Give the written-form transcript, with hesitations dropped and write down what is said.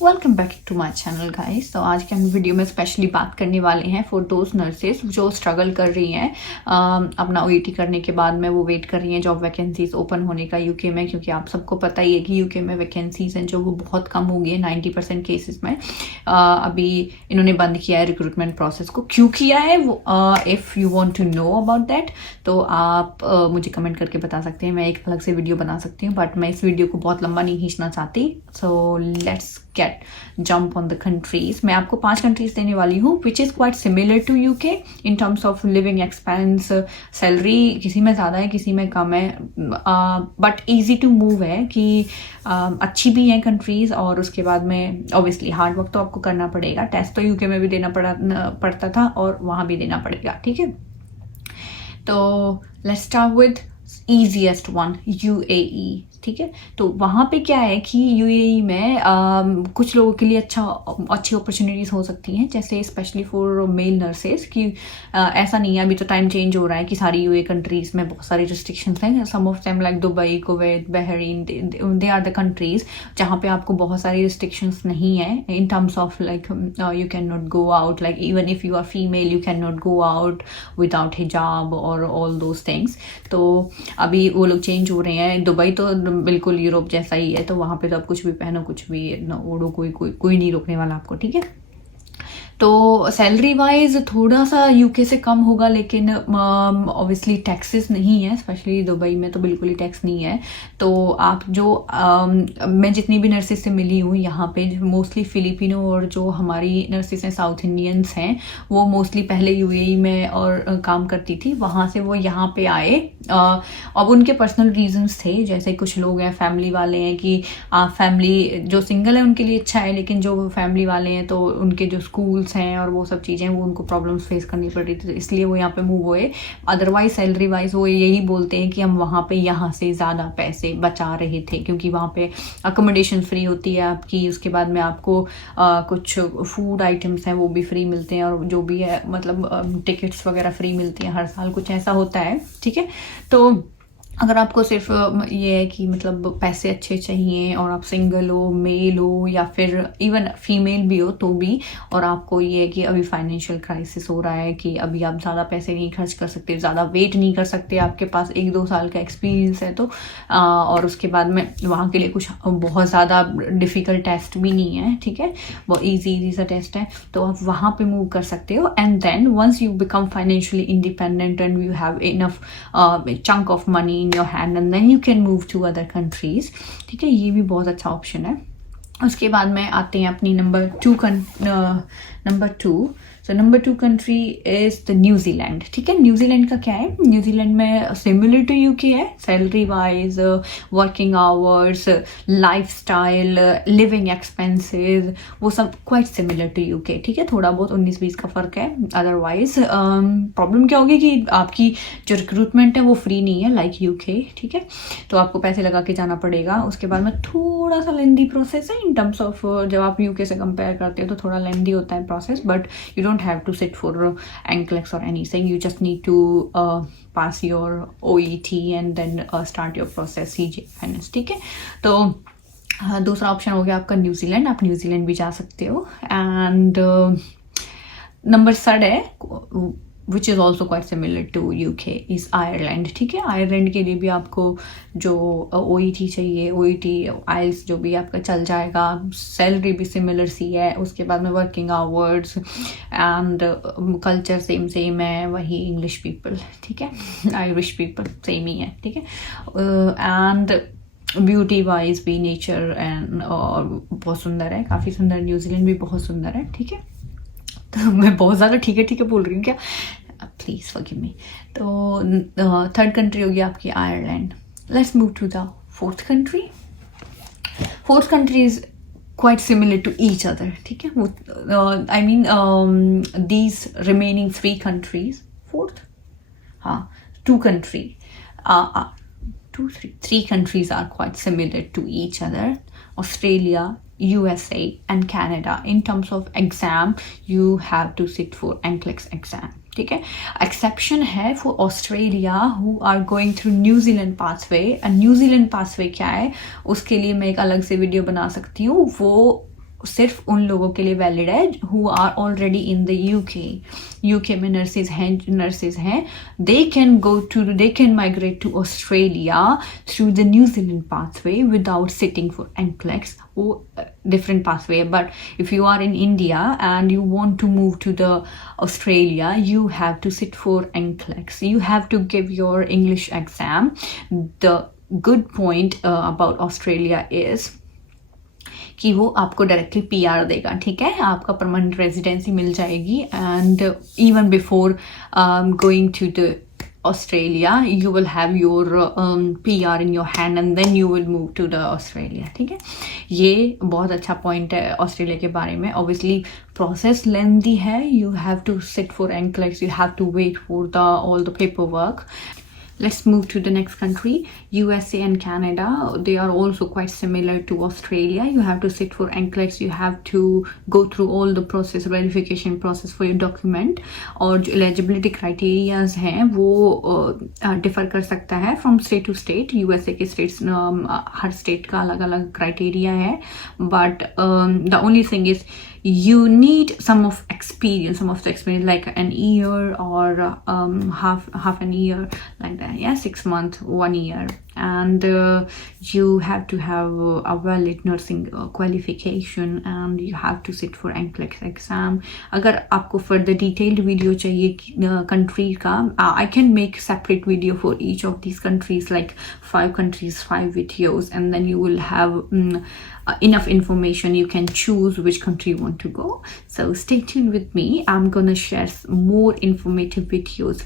Welcome back to my channel guys. तो आज के हम वीडियो में स्पेशली बात करने वाले हैं फॉर दोज नर्सेस जो स्ट्रगल कर रही हैं अपना ओईटी करने के बाद में वो वेट कर रही हैं जॉब वैकेंसीज ओपन होने का यूके में, क्योंकि आप सबको पता ही है कि यूके में वैकेंसीज हैं जो वो बहुत कम हो गई है 90% केसेस में। अभी इन्होंने बंद किया है रिक्रूटमेंट प्रोसेस को। क्यों किया है वो, if you want to know about that तो आप मुझे कमेंट करके बता सकते हैं। मैं एक अलग से वीडियो बना सकती हूँ, बट मैं इस वीडियो को बहुत लंबा नहीं खींचना चाहती। So let's get jump on the countries. मैं आपको 5 कंट्रीज देने वाली हूँ which is quite similar to UK in terms of living expense. Salary किसी में ज़्यादा है, किसी में कम है, बट ईजी टू मूव है कि अच्छी भी हैं कंट्रीज। और उसके बाद में ऑब्वियसली हार्ड वर्क तो आपको करना पड़ेगा। टेस्ट तो यूके में भी देना पड़ता था और वहाँ भी देना पड़ेगा, ठीक है। तो let's start with easiest one, UAE, ठीक है। तो वहाँ पे क्या है कि यूएई में कुछ लोगों के लिए अच्छी अपॉर्चुनिटीज़ हो सकती हैं, जैसे स्पेशली फॉर मेल नर्सेज कि ऐसा नहीं है, अभी तो टाइम चेंज हो रहा है कि सारी यूएई कंट्रीज़ में बहुत सारी रिस्ट्रिक्शंस हैं। Some of them like Dubai, Kuwait, Bahrain, they are the countries जहाँ पे आपको बहुत सारी रिस्ट्रिक्शंस नहीं है in terms of like you can not go out, like even if you are female you can not go out without hijab और all those things. तो अभी वो लोग चेंज हो रहे हैं। दुबई तो बिल्कुल यूरोप जैसा ही है, तो वहाँ पे तो आप कुछ भी पहनो, कुछ भी ओढ़ो, कोई नहीं रोकने वाला आपको, ठीक है। तो सैलरी वाइज थोड़ा सा यूके से कम होगा, लेकिन ऑब्वियसली टैक्सेस नहीं है, स्पेशली दुबई में तो बिल्कुल ही टैक्स नहीं है। तो आप जो मैं जितनी भी नर्सेस से मिली हूँ यहाँ पे मोस्टली फिलिपिनो और जो हमारी नर्सेस हैं साउथ इंडियंस हैं, वो मोस्टली पहले यूएई में और काम करती थी, वहाँ से वो यहाँ पे आए। अब उनके पर्सनल रीजंस थे, जैसे कुछ लोग हैं फैमिली वाले हैं कि फैमिली जो सिंगल है उनके लिए अच्छा है, लेकिन जो फैमिली वाले हैं तो उनके जो स्कूल हैं और वो सब चीज़ें वो उनको प्रॉब्लम्स फेस करनी पड़ रही थी, तो इसलिए वो यहाँ पे मूव हुए। अदरवाइज सैलरी वाइज वो यही बोलते हैं कि हम वहाँ पे यहाँ से ज़्यादा पैसे बचा रहे थे, क्योंकि वहाँ पे अकोमोडेशन फ्री होती है आपकी, उसके बाद में आपको कुछ फूड आइटम्स हैं वो भी फ्री मिलते हैं, और जो भी है मतलब टिकट्स वगैरह फ्री मिलती हैं हर साल, कुछ ऐसा होता है, ठीक है। तो अगर आपको सिर्फ ये है कि मतलब पैसे अच्छे चाहिए और आप सिंगल हो, मेल हो या फिर इवन फीमेल भी हो तो भी, और आपको ये है कि अभी फाइनेंशियल क्राइसिस हो रहा है कि अभी आप ज़्यादा पैसे नहीं खर्च कर सकते, ज़्यादा वेट नहीं कर सकते, आपके पास 1-2 साल का एक्सपीरियंस है तो और उसके बाद में वहाँ के लिए कुछ बहुत ज़्यादा डिफ़िकल्ट टेस्ट भी नहीं है, ठीक है, वो ईजी सा टेस्ट है, तो आप वहाँ पे मूव कर सकते हो। And then once you become financially independent and you have enough chunk of money in your hand and then you can move to other countries, ठीक है। ये भी बहुत अच्छा ऑप्शन है। उसके बाद में आते हैं अपनी number 2। So number 2 country is the New Zealand, ठीक है। न्यूजीलैंड का क्या है, न्यूजीलैंड में सिमिलर टू यूके है, salary wise, working hours, lifestyle, living expenses, वो सब क्वाइट सिमिलर टू यूके, ठीक है। थोड़ा बहुत 19-20 का फ़र्क है। अदरवाइज प्रॉब्लम क्या होगी कि आपकी जो रिक्रूटमेंट है वो फ्री नहीं है लाइक यूके, ठीक है, तो आपको पैसे लगा के जाना पड़ेगा। उसके बाद में थोड़ा सा लेंदी प्रोसेस है इन टर्म्स ऑफ, जब आप यूके से कंपेयर करते हो तो थोड़ा लेंदी होता है process, but you don't have to sit for NCLEX or anything. You just need to pass your OET and then start your process CGI, ठीक है। तो दूसरा ऑप्शन हो गया आपका न्यूजीलैंड, आप न्यूजीलैंड भी जा सकते हो। एंड नंबर 3 है which is also quite similar to UK is Ireland, ठीक है। आयरलैंड के लिए भी आपको जो OET चाहिए, OET आइल्स जो भी आपका चल जाएगा, सैलरी भी सिमिलर सी है, उसके बाद में working hours and culture same है, वही इंग्लिश पीपल, ठीक है, आयरिश पीपल सेम ही है, ठीक है। एंड ब्यूटी वाइज भी नेचर एंड बहुत सुंदर है, काफ़ी सुंदर, न्यूजीलैंड भी बहुत सुंदर है, ठीक है। तो मैं बहुत ज़्यादा ठीक है बोल रही हूँ क्या, प्लीज़ फॉरगिव मी। तो 3rd कंट्री होगी आपकी Ireland. Let's move to the 4th country. 4th country is quite similar to each other, ठीक है। वो I mean these remaining 3 countries, 4th, हाँ, 2 country, 3 countries are quite similar to each other. Australia, USA and Canada. In terms of exam, you have to sit for NCLEX exam, ठीक है। Exception है for Australia who are going through New Zealand pathway. New Zealand pathway क्या है उसके लिए मैं एक अलग से वीडियो बना सकती हूँ। वो सिर्फ उन लोगों के लिए वैलिड है who are already in the UK में नर्सेज हैं, they can migrate to Australia through the New Zealand pathway without sitting for NCLEX. वो different pathway. But if you are in India and you want to move to the Australia, you have to sit for NCLEX. You have to give your English exam. The good point about Australia is कि वो आपको directly PR देगा, ठीक है, आपका permanent residency मिल जाएगी. And even before going to the Australia, you will have your PR in your hand and then you will move to the Australia. ठीक है, ये बहुत अच्छा पॉइंट है ऑस्ट्रेलिया के बारे में. ऑब्वियसली प्रोसेस लेंथी है, you have to sit for NCLEX, you have to wait for all the paperwork. Let's move to the next country, USA and Canada. They are also quite similar to Australia. You have to sit for NCLEX. You have to go through all the process, verification process for your document. और जो eligibility criterias हैं वो differ कर सकता है from state to state. USA के states हर state का अलग अलग criteria है. But the only thing is you need some of the experience like an year or half an year, like that. Yeah, 6 months, 1 year. And you have to have a valid nursing qualification and you have to sit for NCLEX exam. अगर आपको further detailed video चाहिए country का, I can make separate video for each of these countries, like 5 countries, 5 videos, and then you will have enough information. You can choose which country you want to go. So stay tuned with me. I'm gonna share more informative videos.